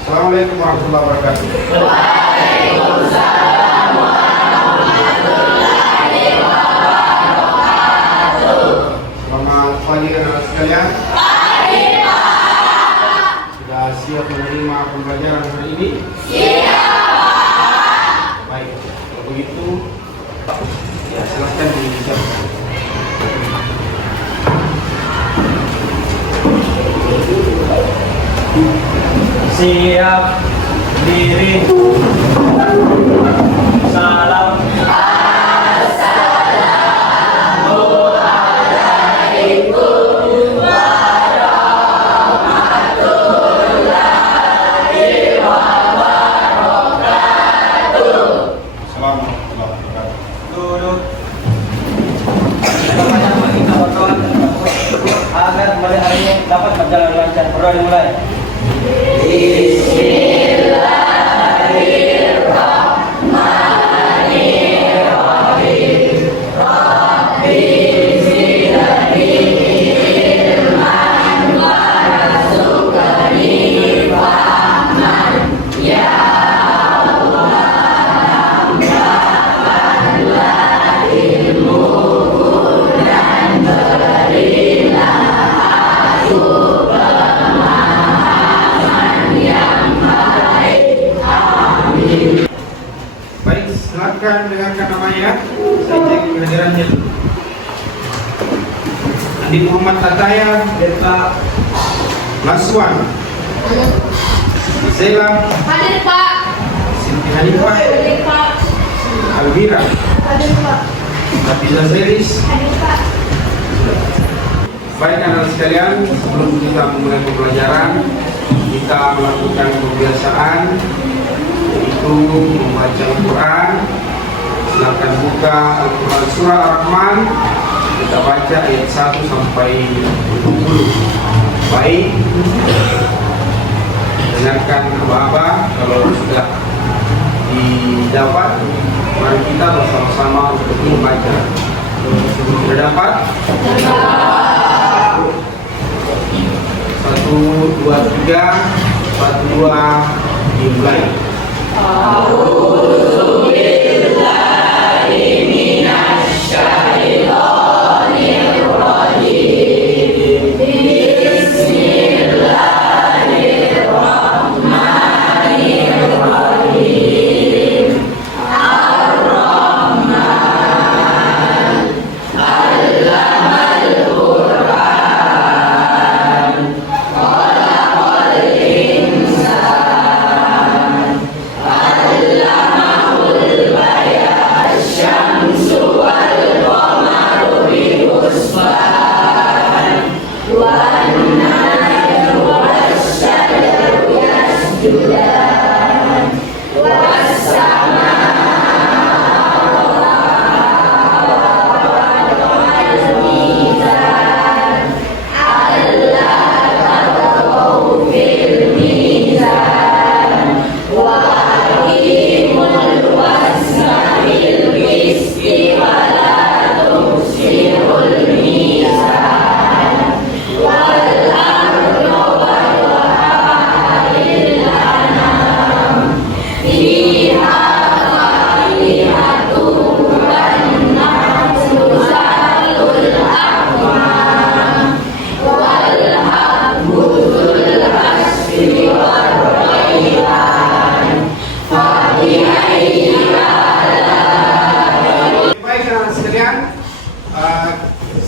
Assalamualaikum warahmatullahi wabarakatuh. Waalaikumsalam warahmatullahi wabarakatuh. Selamat pagi anak-anak sekalian. Pagi, Pak. Sudah siap menerima pembelajaran hari ini? Siap. Baik, kalau begitu ya silahkan disiapkan. Siap diri. Salam. Assalamualaikum warahmatullahi wabarakatuh. Assalamualaikum warahmatullahi Duduk. Banyak kita kawan agar kembali hari ini dapat berjalan lancar. Berdoa dimulai. Baik, silakan dengarkan namanya. Saya cek kehadirannya dulu. Andi Muhammad Ataya, Delta Laswan. Zela, Hadir, Pak. Siti Hanifah, Hadir, Pak. Alvira, Hadir, Pak. Hafiza Zeris. Hadir, Pak. Baik anak sekalian, sebelum kita memulai pembelajaran, kita melakukan pembiasaan yaitu membaca Al-Quran. Silakan buka Al-Quran surah Ar-Rahman. Kita baca ayat 1 sampai 20. Baik, dengarkan abah-abah. Kalau sudah didapat, mari kita bersama-sama untuk membaca. Sudah dapat? 1, 2, 3, 1, 2, dimulai.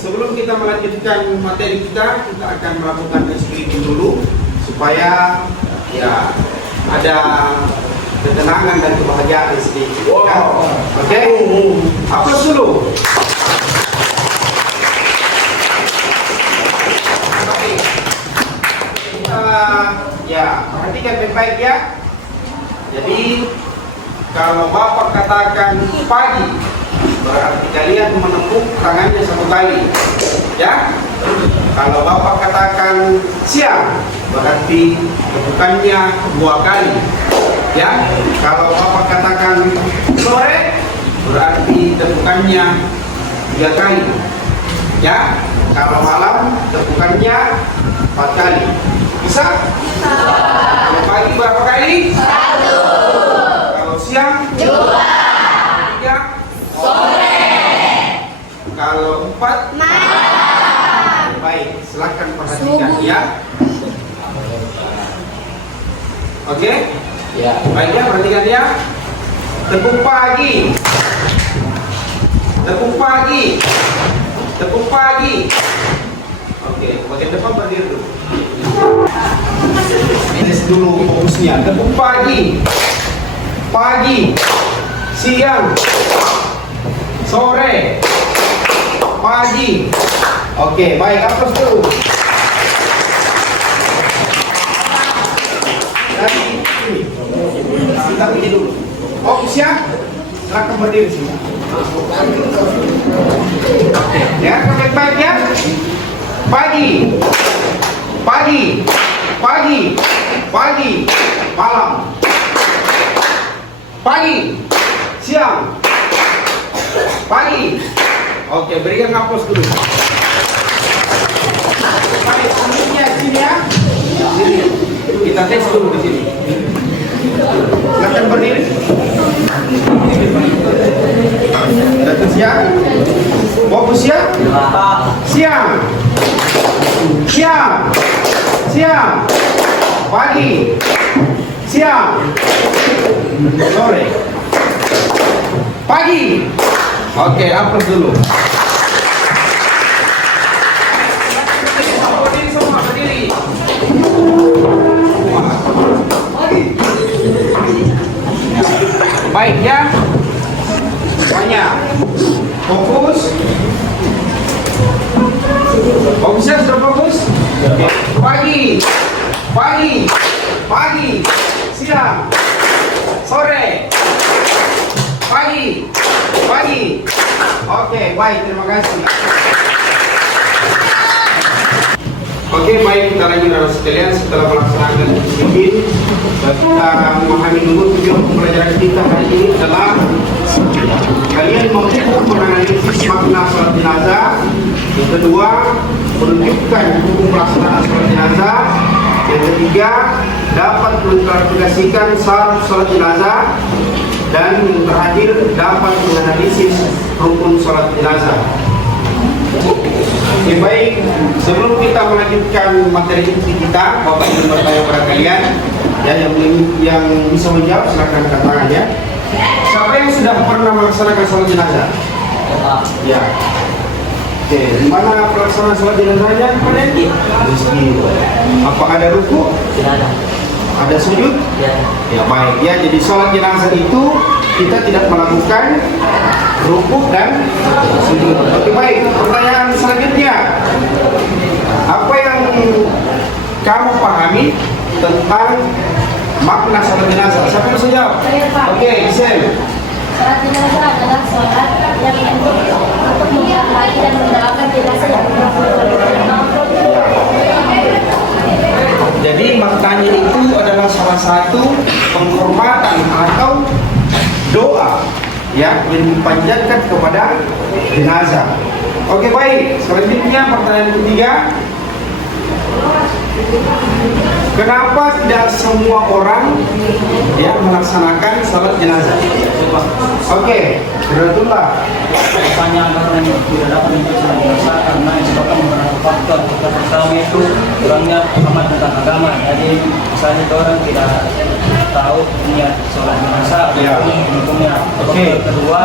Sebelum kita melanjutkan materi kita akan melakukan screening dulu supaya ya ada ketenangan dan kebahagiaan sedikit. Wow. Oke? Apa dulu? Ya, perhatikan baik-baik ya. Jadi kalau Bapak katakan pagi, berarti kalian menepuk tangannya satu kali, ya. Kalau Bapak katakan siang, berarti tepukannya 2 kali, ya. Kalau Bapak katakan sore, berarti tepukannya 3 kali, ya. Kalau malam, tepukannya 4 kali. Bisa? Kalau pagi berapa kali? Oke? Ya. Baiknya perhatikan ya. Tepuk pagi. Tepuk pagi. Tepuk pagi. Oke, bagian depan berdiri dulu. Tes dulu fokusnya. Tepuk pagi. Pagi. Siang. Sore. Pagi. Oke, baik, aplaus dulu. Dari ini. Kita ini dulu. Fokus ya. Silakan berdiri semua. Ya, baik-baik ya. Pagi, pagi, pagi, pagi, malam, pagi, siang, pagi. Oke, berikan aplaus dulu. Baik, selanjutnya sini ya. Sini. Kita tes dulu di sini. Silakan berdiri. Terus ya. Fokus ya. Siang. Siang. Siang. Pagi. Siang. Sore. Pagi. Oke, aplaus dulu. Berdiri semua, berdiri. Baik ya. Semuanya fokus. Fokusnya sudah fokus. Pagi, pagi, pagi, siang, sore, pagi, pagi. Oke, baik, terima kasih. Oke, baik, kita lanjut anak sekalian. Setelah melaksanakan bikin, kita memahami dulu tujuan pembelajaran kita hari ini adalah kalian mampu menganalisis makna sholat jenazah. Yang kedua, menunjukkan hukum pelaksanaan sholat jenazah. Yang ketiga, dapat mengklarifikasikan syarat sholat jenazah. Dan yang terakhir, dapat menganalisis rukun sholat jenazah. Oke, baik, sebelum kita melanjutkan materi inti kita, Bapak ingin bertanya kepada kalian ya, yang bisa menjawab silakan angkat tangan ya. Siapa yang sudah pernah melaksanakan sholat jenazah? Ya. Oke, di mana pelaksanaan sholat jenazahnya kemarin? Di masjid. Apa ada ruku? Tidak ada. Ada sujud? Ya. Ya, baik ya. Jadi sholat jenazah itu kita tidak melakukan ruku dan sujud. Oke, baik. Pertanyaan selanjutnya, apa yang kamu pahami tentang makna sholat jenazah? Siapa yang bisa jawab? Oke, Gisel. Sholat jenazah adalah sholat yang untuk menghormati dan mendoakan jenazah yang Jadi maknanya itu adalah salah satu penghormatan atau doa ya yang dipanjatkan kepada jenazah. Oke, baik. Selanjutnya pertanyaan ketiga. Kenapa tidak semua orang ya melaksanakan salat jenazah? Oke, Beratullah. Pertanyaan karena tidak dapat menunjukkan jenazah karena disebabkan beberapa faktor. Yang pertama itu kurangnya pemahaman tentang agama. Jadi misalnya orang tidak tahu niat sholat jenazah Ya. ataupun hukumnya. Oke. Kedua,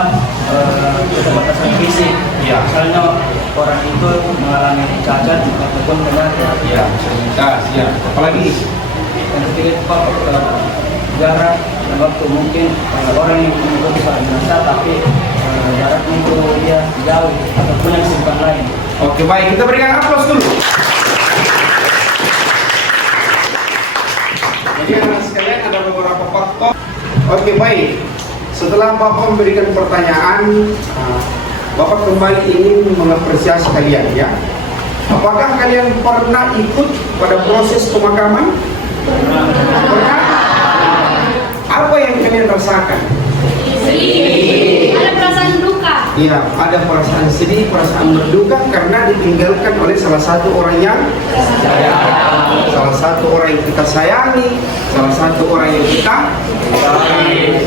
keterbatasan fisik. Ya. Misalnya orang itu mengalami cacat ataupun penyakit. Ya, ya. Apalagi Yang ketiga itu jarak dan waktu. Mungkin orang yang mengikuti sholat jenazah tapi jaraknya itu dia jauh ataupun yang kesibukan lain. Oke, baik, kita berikan aplaus dulu. Jadi anak sekalian ada beberapa faktor. Oke, baik. Setelah Bapak memberikan pertanyaan, Bapak kembali ingin mengapresiasi kalian ya. Apakah kalian pernah ikut pada proses pemakaman? Pernah? Apa yang kalian rasakan? Ada perasaan duka. Iya, ada perasaan sedih, perasaan berduka karena ditinggalkan oleh salah satu orang yang salah satu orang yang kita sayangi, salah satu orang yang kita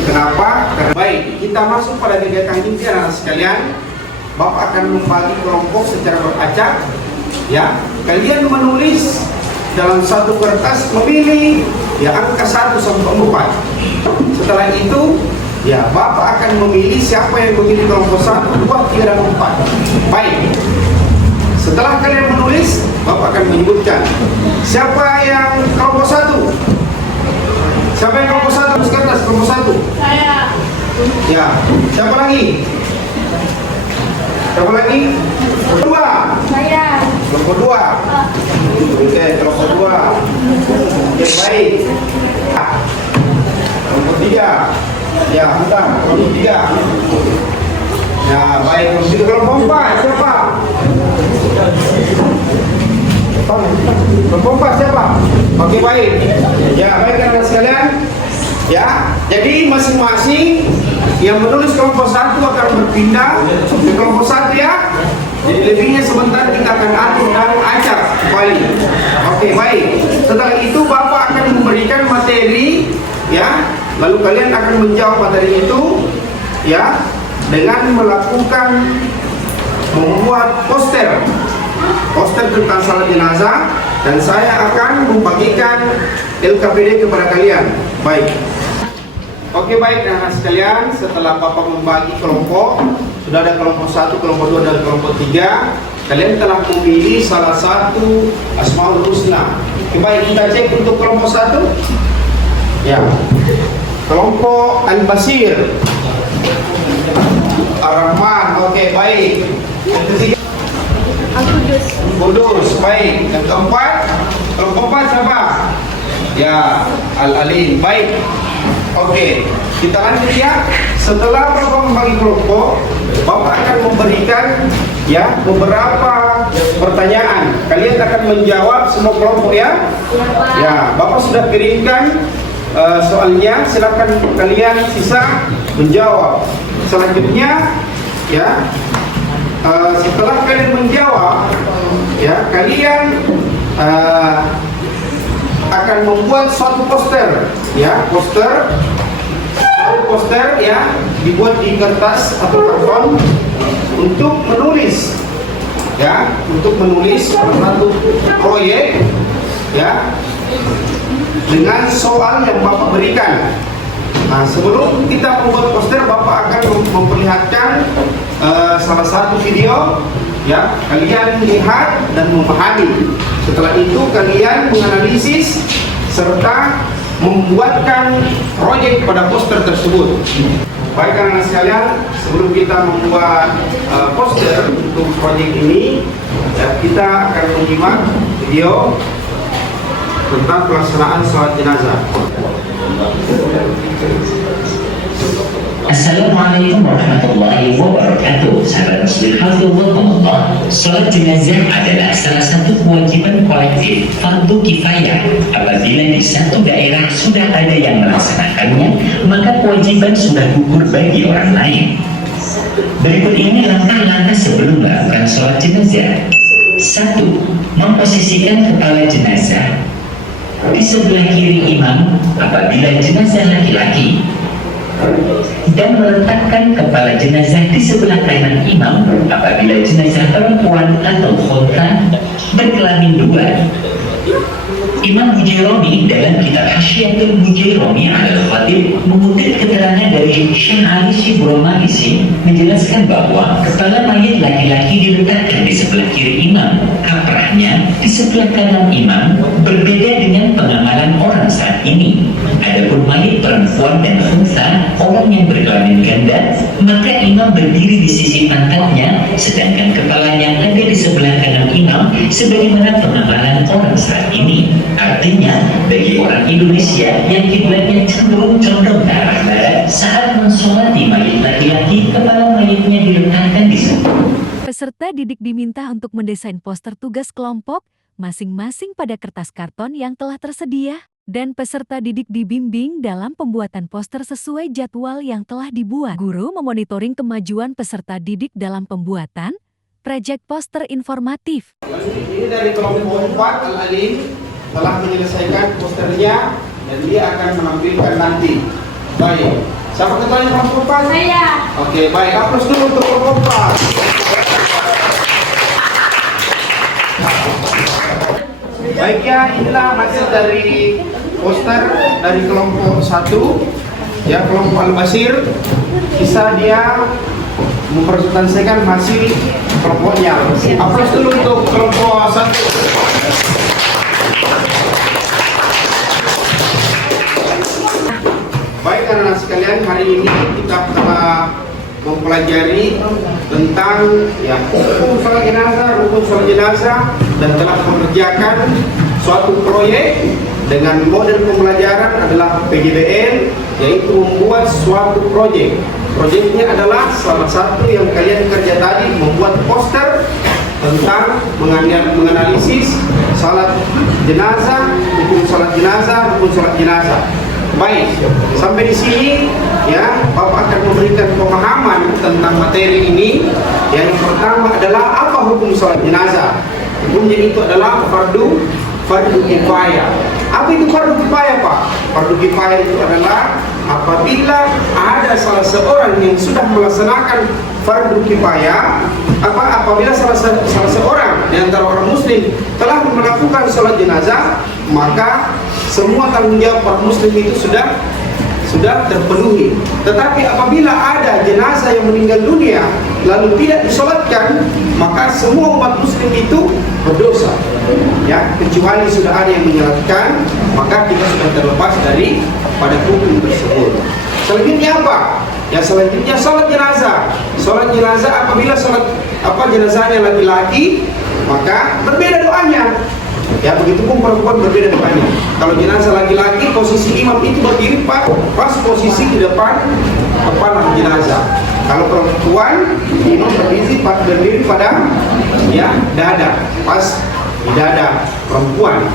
kenapa? Karena baik, kita masuk pada kegiatan inti anak sekalian. Bapak akan membagi kelompok secara beracak. Ya, kalian menulis dalam satu kertas, memilih ya angka 1 sampai 4. Setelah itu, ya Bapak akan memilih siapa yang memilih kelompok 1, 2, 3, dan 4. Baik. Setelah kalian menulis, Bapak akan menyebutkan siapa yang kelompok 1. Siapa yang kelompok 1? Terus ke atas, kelompok 1. Saya. Ya. Siapa lagi? Siapa lagi? Kelompok 2. Saya. Kelompok 2. Oke, kelompok 2. Oke, baik. Kelompok 3. Ya, bentar. Kelompok 3. Ya, baik. Kelompok 4. Siapa? Kelompok 4 siapa? Oke, baik. Ya, baik anak sekalian. Ya, jadi masing-masing yang menulis kelompok 1 akan berpindah ke kelompok 1 ya. Jadi lebihnya sebentar kita akan atur dan acak kembali. Oke, baik. Setelah itu Bapak akan memberikan materi ya. Lalu kalian akan menjawab materi itu ya dengan melakukan membuat poster tentang salat jenazah, dan saya akan membagikan LKPD kepada kalian. Baik. Oke, baik anak sekalian, setelah Bapak membagi kelompok, sudah ada kelompok 1, kelompok 2, dan kelompok 3. Kalian telah memilih salah satu Asmaul Husna. Oke, baik, kita cek untuk kelompok 1. Ya. Kelompok Al-Basir, Ar-Rahman. Oke, baik. Yang ketiga Al-Qudus. Kudus, baik. Yang keempat, kelompok 4 siapa? Ya, Al-Alim, baik. Oke, kita lanjut ya. Setelah Bapak membagi kelompok, Bapak akan memberikan ya beberapa pertanyaan. Kalian akan menjawab semua kelompok ya. Ya, Bapak sudah kirimkan soalnya. Silakan kalian sisa menjawab. Selanjutnya ya, setelah kalian menjawab ya, kalian akan membuat suatu poster ya, poster ya, dibuat di kertas atau karton untuk menulis ya, untuk menulis satu proyek ya dengan soal yang Bapak berikan. Nah, sebelum kita membuat poster, Bapak akan memperlihatkan salah satu video ya, kalian lihat dan memahami. Setelah itu kalian menganalisis serta membuatkan proyek pada poster tersebut. Baik anak-anak sekalian, sebelum kita membuat poster untuk proyek ini ya, kita akan menyimak video tentang pelaksanaan sholat jenazah. Assalamualaikum warahmatullahi wabarakatuh. Sahabat muslim hafizahumullah. Salat jenazah adalah salah satu kewajiban kolektif fardu kifayah. Apabila di satu daerah sudah ada yang melaksanakannya, maka kewajiban sudah gugur bagi orang lain. Berikut ini langkah-langkah sebelum melakukan salat jenazah. 1. Memposisikan kepala jenazah di sebelah kiri imam apabila jenazah laki-laki, dan meletakkan kepala jenazah di sebelah kanan imam apabila jenazah perempuan atau khunta berkelamin 2. Imam Bujaironi dalam kitab Hasyiatul Bujaironi al-Khatib mengutip keterangan dari Syekh Ali Shibromaisi menjelaskan bahwa kepala mayat laki-laki diletakkan di sebelah kiri imam, kaprahnya di sebelah kanan imam, berbeda dengan pengamalan orang saat ini. Adapun mayat perempuan dan khunsa, orang yang berkelamin ganda, maka imam berdiri di sisi pantatnya, sedangkan kepalanya ada di sebelah kanan imam, sebagaimana pengamalan orang saat ini. Artinya, bagi orang Indonesia yang kiblatnya cenderung condong ke arah barat, saat mensolati mayat laki-laki, kepala mayatnya diletakkan di sana. Peserta didik diminta untuk mendesain poster tugas kelompok masing-masing pada kertas karton yang telah tersedia, dan peserta didik dibimbing dalam pembuatan poster sesuai jadwal yang telah dibuat. Guru memonitoring kemajuan peserta didik dalam pembuatan proyek poster informatif. Ini dari kelompok 4 Al-Alim telah menyelesaikan posternya dan dia akan menampilkan nanti. Baik, siapa ketuanya kelompok 4? Saya. Oke, baik, aplaus dulu untuk kelompok 4. Baik ya, inilah hasil dari poster dari kelompok 1, ya kelompok Al-Basir, bisa dia mempresentasikan hasil kelompoknya. Aplaus dulu untuk kelompok 1. Baik anak-anak sekalian, hari ini kita telah mempelajari tentang ya hukum salat jenazah, dan telah mengerjakan suatu proyek dengan model pembelajaran adalah PJBL, yaitu membuat suatu proyek. Proyeknya adalah salah satu yang kalian kerja tadi, membuat poster tentang menganalisis salat jenazah, hukum salat jenazah. Baik, sampai di sini ya Bapak akan memberikan pemahaman tentang materi ini. Yang pertama adalah apa hukum salat jenazah. Hukumnya itu adalah fardu kifayah. Apa itu fardu kifayah, Pak? Fardu kifayah itu adalah apabila ada salah seorang yang sudah melaksanakan fardu kifayah, apabila salah seorang di antara orang muslim telah melakukan salat jenazah, maka semua tanggung jawab para muslim itu sudah terpenuhi. Tetapi apabila ada jenazah yang meninggal dunia lalu tidak disolatkan, maka semua umat muslim itu berdosa. Ya, kecuali sudah ada yang menyalatkan, maka kita sudah terlepas dari pada hukum tersebut. Selanjutnya apa? Ya, selanjutnya salat jenazah. Salat jenazah apabila jenazahnya laki-laki, maka berbeda doanya. Ya, begitupun perempuan berbeda doanya. Kalau jenazah laki-laki, posisi imam itu berdiri pas posisi di depan kepala jenazah. Kalau perempuan, imam berdiri pada ya dada, pas di dada perempuan.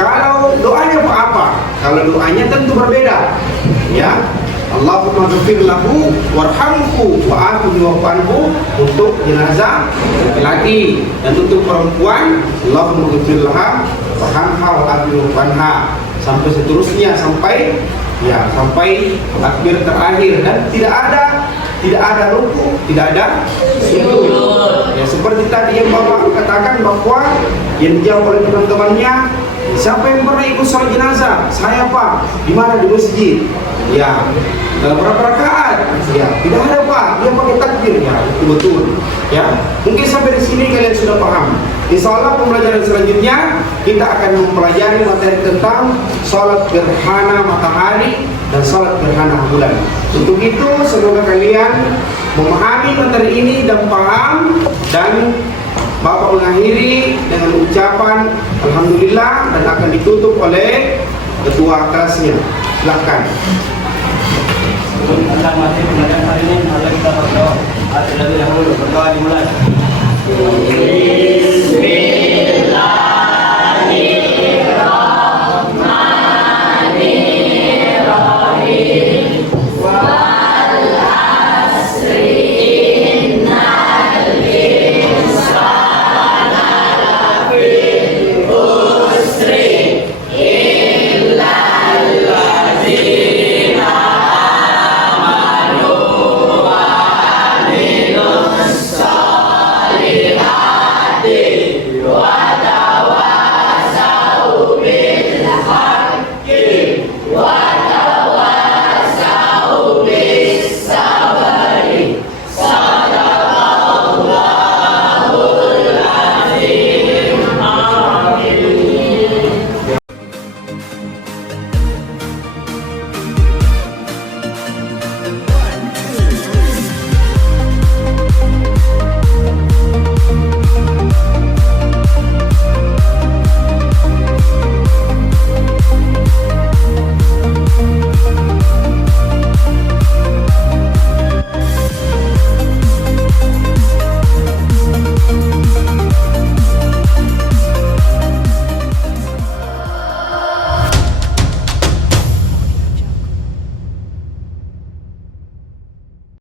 Kalau doanya apa? Kalau doanya tentu berbeda. Ya, Allahumma ghfir lahu warhamhu wa'afihi wa'fu untuk jenazah laki-laki, dan untuk perempuan Allahumma ghfir laha warhamha wa'afihi wa'fu, sampai seterusnya sampai takbir terakhir, dan tidak ada ruku, tidak ada sujud. Ya, seperti tadi yang Bapak katakan bahwa yang dijawab oleh teman-temannya, siapa yang pernah ikut salat jenazah? Saya, Pak. Di mana? Di masjid. Ya, dalam berapa rakaat? Ya, tidak ada, Pak. Dia pakai takbir. Ya, itu betul. Ya, mungkin sampai di sini kalian sudah paham. Insya Allah pembelajaran selanjutnya kita akan mempelajari materi tentang salat gerhana matahari dan salat gerhana bulan. Untuk itu semoga kalian memahami materi ini dan paham, dan Bapak mengakhiri dengan ucapan Alhamdulillah, dan akan ditutup oleh ketua kelasnya. Silakan. Sebelum tentang materi pembelajaran hari ini, mari kita berdoa. Terlebih dahulu berdoa dimulai.